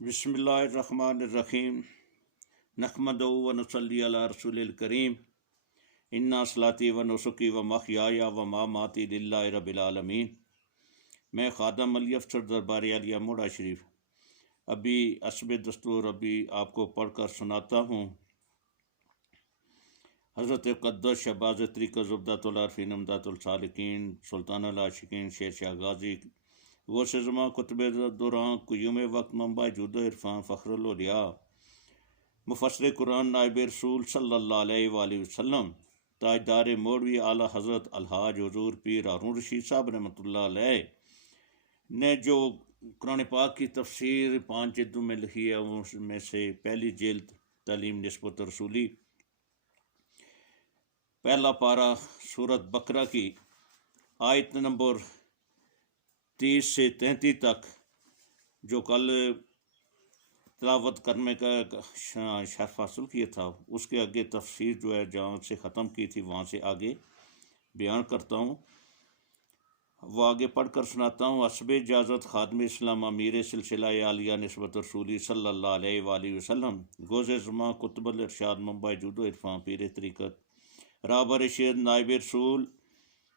بسم اللہ الرحمن الرحیم نحمدہ و نصلی علی رسول الکریم انا صلاتی و نسکی و محیای و مماتی للہ رب العالمین۔ میں خادم علی افسر دربار عالیہ موڑا شریف ابھی حسب دستور آپ کو پڑھ کر سناتا ہوں۔ حضرت قدس شہباز طریقہ زبدۃ العارفین امداد السالکین سلطان العاشقین شیر شاہ غازی غوث زماں قطب دوران قیوم وقت منبع جود و عرفان فخر الاولیاء مفسر قرآن نائب رسول صلی اللہ علیہ وآلہ وسلم تاجدار مولوی اعلیٰ حضرت الحاج حضور پیر ہارون رشید صاحب رحمۃ اللہ علیہ نے جو قرآن پاک کی تفسیر 5 جلدوں میں لکھی ہے، اس میں سے پہلی جلد تعلیم نسبت رسولی، پہلا پارہ سورۃ بقرہ کی آیت نمبر 30 سے 33 تک جو کل تلاوت کرنے کا شرف حاصل کیا تھا، اس کے آگے تفسیر جو ہے جہاں سے ختم کی تھی وہاں سے آگے بیان کرتا ہوں، وہ آگے پڑھ کر سناتا ہوں۔ حسب اجازت خادم اسلام امیر سلسلہ عالیہ نسبت رسولی صلی اللہ علیہ وآلہ وسلم گوز زماں قطب الارشاد منبع جود و عرفان پیر طریقت رابر رشید نائب رسول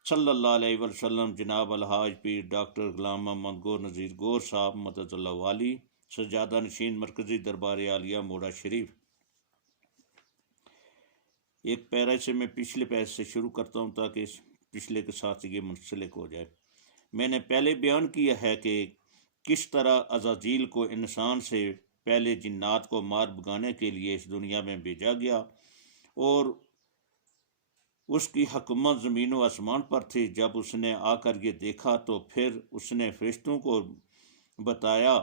صلی اللہ علیہ وسلم جناب الحاج پیر ڈاکٹر غلام محمد گور نذیر گور صاحب مدد اللہ والی سجادہ نشین مرکزی دربار عالیہ موڑا شریف۔ ایک پیرے سے میں پچھلے پیرے سے شروع کرتا ہوں تاکہ پچھلے کے ساتھ یہ منسلک ہو جائے۔ میں نے پہلے بیان کیا ہے کہ کس طرح عزازیل کو انسان سے پہلے جنات کو مار بگانے کے لیے اس دنیا میں بھیجا گیا، اور اس کی حکومت زمین و آسمان پر تھی۔ جب اس نے آ کر یہ دیکھا تو پھر اس نے فرشتوں کو بتایا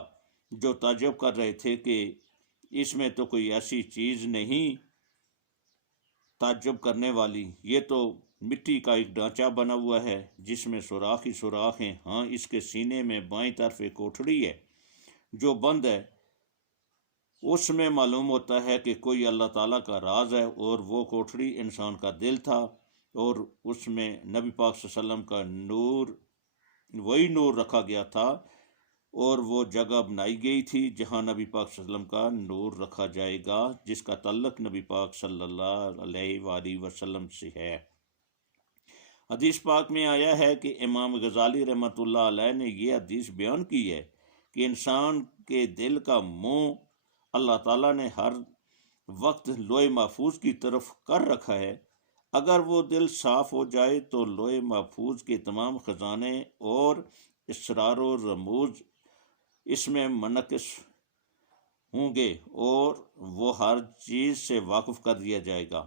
جو تعجب کر رہے تھے کہ اس میں تو کوئی ایسی چیز نہیں تعجب کرنے والی، یہ تو مٹی کا ایک ڈھانچہ بنا ہوا ہے جس میں سوراخ ہی سوراخ ہیں۔ ہاں، اس کے سینے میں بائیں طرف ایک کوٹھڑی ہے جو بند ہے، اس میں معلوم ہوتا ہے کہ کوئی اللہ تعالیٰ کا راز ہے، اور وہ کوٹھڑی انسان کا دل تھا، اور اس میں نبی پاک صلی اللہ علیہ وسلم کا نور، وہی نور رکھا گیا تھا، اور وہ جگہ بنائی گئی تھی جہاں نبی پاک صلی اللہ علیہ وسلم کا نور رکھا جائے گا، جس کا تعلق نبی پاک صلی اللہ علیہ وآلہ وسلم سے ہے۔ حدیث پاک میں آیا ہے کہ امام غزالی رحمۃ اللہ علیہ نے یہ حدیث بیان کی ہے کہ انسان کے دل کا منہ اللہ تعالیٰ نے ہر وقت لوح محفوظ کی طرف کر رکھا ہے۔ اگر وہ دل صاف ہو جائے تو لوح محفوظ کے تمام خزانے اور اسرار و رموز اس میں منعکس ہوں گے، اور وہ ہر چیز سے واقف کر دیا جائے گا۔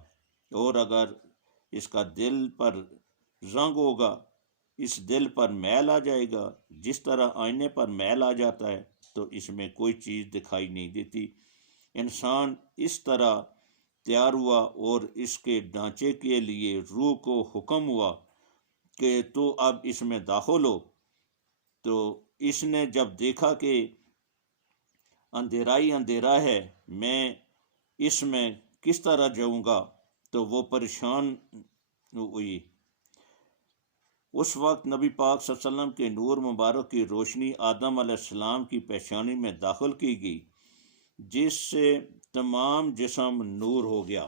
اور اگر اس کا دل پر رنگ ہوگا، اس دل پر میل آ جائے گا، جس طرح آئینے پر میل آ جاتا ہے، تو اس میں کوئی چیز دکھائی نہیں دیتی۔ انسان اس طرح تیار ہوا، اور اس کے ڈھانچے کے لیے روح کو حکم ہوا کہ تو اب اس میں داخل ہو۔ تو اس نے جب دیکھا کہ اندھیرا ہی اندھیرا ہے، میں اس میں کس طرح جاؤں گا، تو وہ پریشان ہوئی۔ اس وقت نبی پاک صلی اللہ علیہ وسلم کے نور مبارک کی روشنی آدم علیہ السلام کی پیشانی میں داخل کی گئی، جس سے تمام جسم نور ہو گیا۔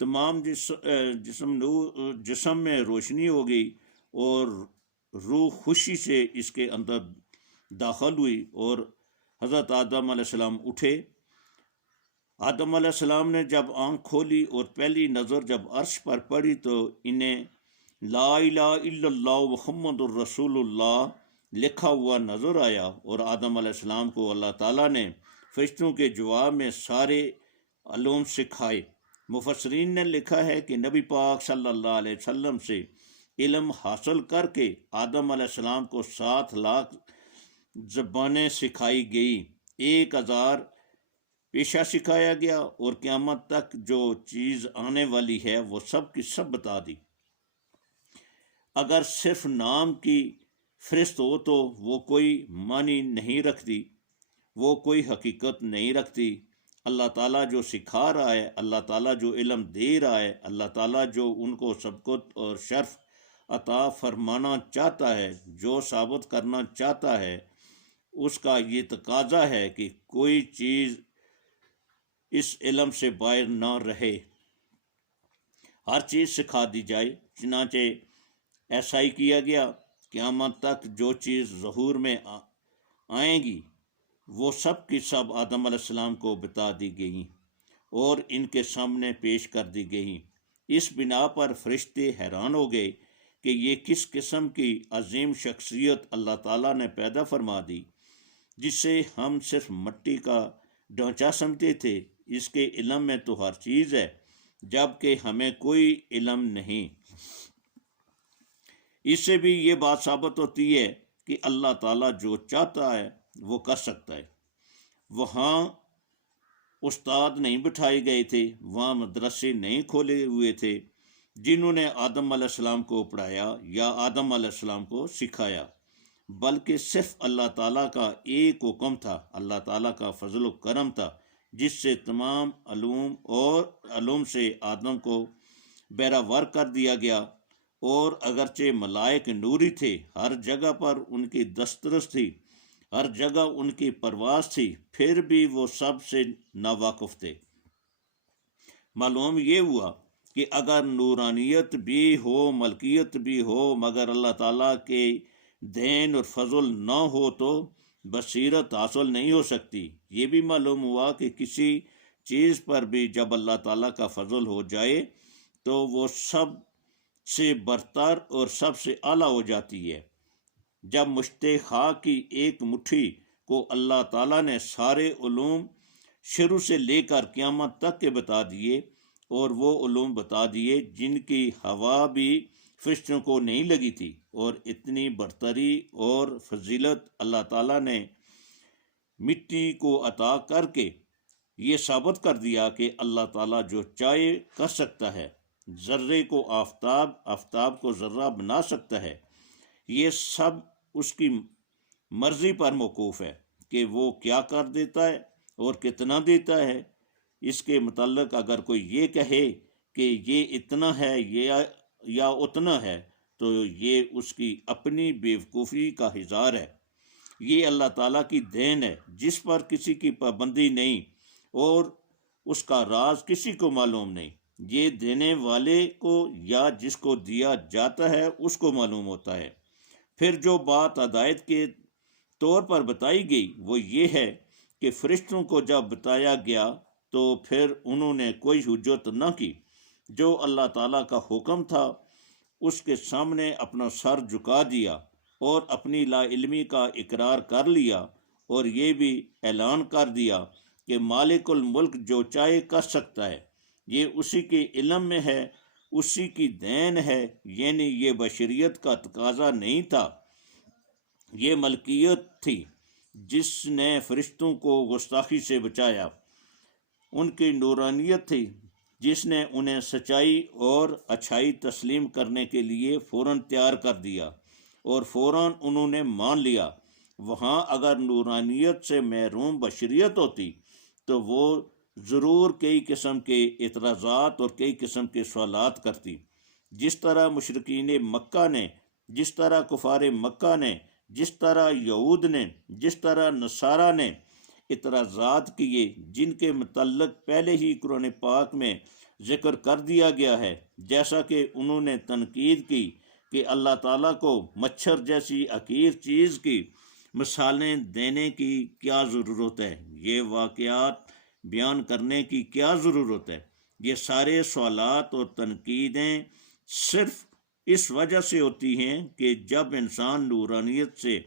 تمام جسم میں روشنی ہو گئی، اور روح خوشی سے اس کے اندر داخل ہوئی، اور حضرت آدم علیہ السلام اٹھے۔ آدم علیہ السلام نے جب آنکھ کھولی اور پہلی نظر جب عرش پر پڑی تو انہیں لا الہ الا اللہ محمد الرسول اللہ لکھا ہوا نظر آیا، اور آدم علیہ السلام کو اللہ تعالیٰ نے فرشتوں کے جواب میں سارے علوم سکھائے۔ مفسرین نے لکھا ہے کہ نبی پاک صلی اللہ علیہ وسلم سے علم حاصل کر کے آدم علیہ السلام کو 7 لاکھ زبانیں سکھائی گئی، 1000 پیشہ سکھایا گیا، اور قیامت تک جو چیز آنے والی ہے وہ سب کی سب بتا دی۔ اگر صرف نام کی فہرست ہو تو وہ کوئی معنی نہیں رکھتی، وہ کوئی حقیقت نہیں رکھتی۔ اللہ تعالیٰ جو سکھا رہا ہے، اللہ تعالیٰ جو علم دے رہا ہے، اللہ تعالیٰ جو ان کو سبقت اور شرف عطا فرمانا چاہتا ہے، جو ثابت کرنا چاہتا ہے، اس کا یہ تقاضا ہے کہ کوئی چیز اس علم سے باہر نہ رہے، ہر چیز سکھا دی جائے۔ چنانچہ ایسا ہی کیا گیا۔ قیامت تک جو چیز ظہور میں آئیں گی وہ سب کی سب آدم علیہ السلام کو بتا دی گئیں اور ان کے سامنے پیش کر دی گئیں۔ اس بنا پر فرشتے حیران ہو گئے کہ یہ کس قسم کی عظیم شخصیت اللہ تعالیٰ نے پیدا فرما دی، جسے ہم صرف مٹی کا ڈھانچہ سمجھتے تھے۔ اس کے علم میں تو ہر چیز ہے، جبکہ ہمیں کوئی علم نہیں۔ اس سے بھی یہ بات ثابت ہوتی ہے کہ اللہ تعالیٰ جو چاہتا ہے وہ کر سکتا ہے۔ وہاں استاد نہیں بٹھائے گئے تھے، وہاں مدرسے نہیں کھولے ہوئے تھے جنہوں نے آدم علیہ السلام کو پڑھایا یا آدم علیہ السلام کو سکھایا، بلکہ صرف اللہ تعالیٰ کا ایک حکم تھا، اللہ تعالیٰ کا فضل و کرم تھا، جس سے تمام علوم سے آدم کو بیراور کر دیا گیا۔ اور اگرچہ ملائک نوری تھے، ہر جگہ پر ان کی دسترس تھی، ہر جگہ ان کی پرواز تھی، پھر بھی وہ سب سے ناواقف تھے۔ معلوم یہ ہوا کہ اگر نورانیت بھی ہو، ملکیت بھی ہو، مگر اللہ تعالیٰ کے دین اور فضل نہ ہو تو بصیرت حاصل نہیں ہو سکتی۔ یہ بھی معلوم ہوا کہ کسی چیز پر بھی جب اللہ تعالیٰ کا فضل ہو جائے تو وہ سب سے برتر اور سب سے اعلیٰ ہو جاتی ہے۔ جب مشت خاک کی ایک مٹھی کو اللہ تعالیٰ نے سارے علوم شروع سے لے کر قیامت تک کے بتا دیے، اور وہ علوم بتا دیے جن کی ہوا بھی فرشتوں کو نہیں لگی تھی، اور اتنی برتری اور فضیلت اللہ تعالیٰ نے مٹی کو عطا کر کے یہ ثابت کر دیا کہ اللہ تعالیٰ جو چاہے کر سکتا ہے۔ ذرے کو آفتاب، آفتاب کو ذرہ بنا سکتا ہے۔ یہ سب اس کی مرضی پر موقوف ہے کہ وہ کیا کر دیتا ہے اور کتنا دیتا ہے۔ اس کے متعلق اگر کوئی یہ کہے کہ یہ اتنا ہے یا اتنا ہے تو یہ اس کی اپنی بیوقوفی کا اظہار ہے۔ یہ اللہ تعالیٰ کی دین ہے جس پر کسی کی پابندی نہیں اور اس کا راز کسی کو معلوم نہیں۔ یہ دینے والے کو یا جس کو دیا جاتا ہے اس کو معلوم ہوتا ہے۔ پھر جو بات ہدایت کے طور پر بتائی گئی وہ یہ ہے کہ فرشتوں کو جب بتایا گیا تو پھر انہوں نے کوئی حجت نہ کی۔ جو اللہ تعالیٰ کا حکم تھا اس کے سامنے اپنا سر جھکا دیا اور اپنی لا علمی کا اقرار کر لیا، اور یہ بھی اعلان کر دیا کہ مالک الملک جو چاہے کر سکتا ہے، یہ اسی کے علم میں ہے، اسی کی دین ہے۔ یعنی یہ بشریت کا تقاضا نہیں تھا، یہ ملکیت تھی جس نے فرشتوں کو گستاخی سے بچایا، ان کی نورانیت تھی جس نے انہیں سچائی اور اچھائی تسلیم کرنے کے لیے فوراً تیار کر دیا اور فوراً انہوں نے مان لیا۔ وہاں اگر نورانیت سے محروم بشریت ہوتی تو وہ ضرور کئی قسم کے اعتراضات اور کئی قسم کے سوالات کرتی، جس طرح مشرکین مکہ نے، جس طرح کفار مکہ نے، جس طرح یہود نے، جس طرح نصارہ نے اعتراضات کیے، جن کے متعلق پہلے ہی قرآن پاک میں ذکر کر دیا گیا ہے۔ جیسا کہ انہوں نے تنقید کی کہ اللہ تعالیٰ کو مچھر جیسی حقیر چیز کی مثالیں دینے کی کیا ضرورت ہے، یہ واقعات بیان کرنے کی کیا ضرورت ہے۔ یہ سارے سوالات اور تنقیدیں صرف اس وجہ سے ہوتی ہیں کہ جب انسان نورانیت سے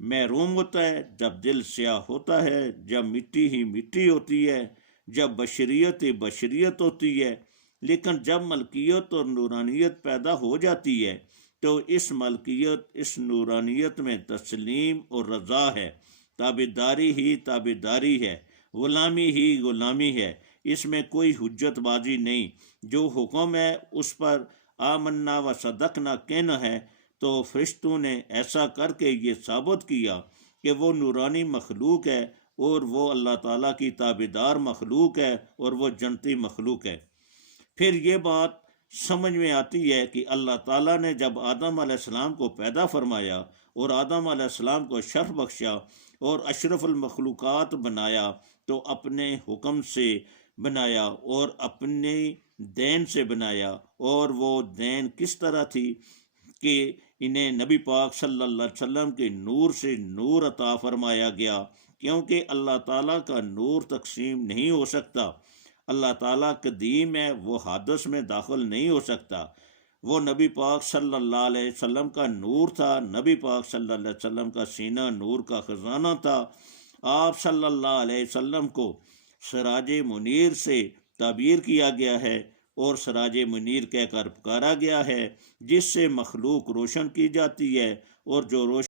محروم ہوتا ہے، جب دل سیاہ ہوتا ہے، جب مٹی ہی مٹی ہوتی ہے، جب بشریت ہی بشریت ہوتی ہے۔ لیکن جب ملکیت اور نورانیت پیدا ہو جاتی ہے تو اس ملکیت، اس نورانیت میں تسلیم اور رضا ہے، تابعداری ہی تابعداری ہے، غلامی ہی غلامی ہے۔ اس میں کوئی حجت بازی نہیں۔ جو حکم ہے اس پر آمنا و صدقنا کہنا ہے، تو فرشتوں نے ایسا کر کے یہ ثابت کیا کہ وہ نورانی مخلوق ہے اور وہ اللہ تعالیٰ کی تابعدار مخلوق ہے اور وہ جنتی مخلوق ہے۔ پھر یہ بات سمجھ میں آتی ہے کہ اللہ تعالیٰ نے جب آدم علیہ السلام کو پیدا فرمایا اور آدم علیہ السلام کو شرف بخشا اور اشرف المخلوقات بنایا تو اپنے حکم سے بنایا اور اپنے دین سے بنایا، اور وہ دین کس طرح تھی کہ انہیں نبی پاک صلی اللہ علیہ وسلم کے نور سے نور عطا فرمایا گیا، کیونکہ اللہ تعالیٰ کا نور تقسیم نہیں ہو سکتا۔ اللہ تعالیٰ قدیم ہے، وہ حادث میں داخل نہیں ہو سکتا۔ وہ نبی پاک صلی اللہ علیہ وسلم کا نور تھا، نبی پاک صلی اللہ علیہ وسلم کا سینہ نور کا خزانہ تھا۔ آپ صلی اللہ علیہ وسلم کو سراج منیر سے تعبیر کیا گیا ہے اور سراج منیر کہہ کر پکارا گیا ہے، جس سے مخلوق روشن کی جاتی ہے، اور جو روشن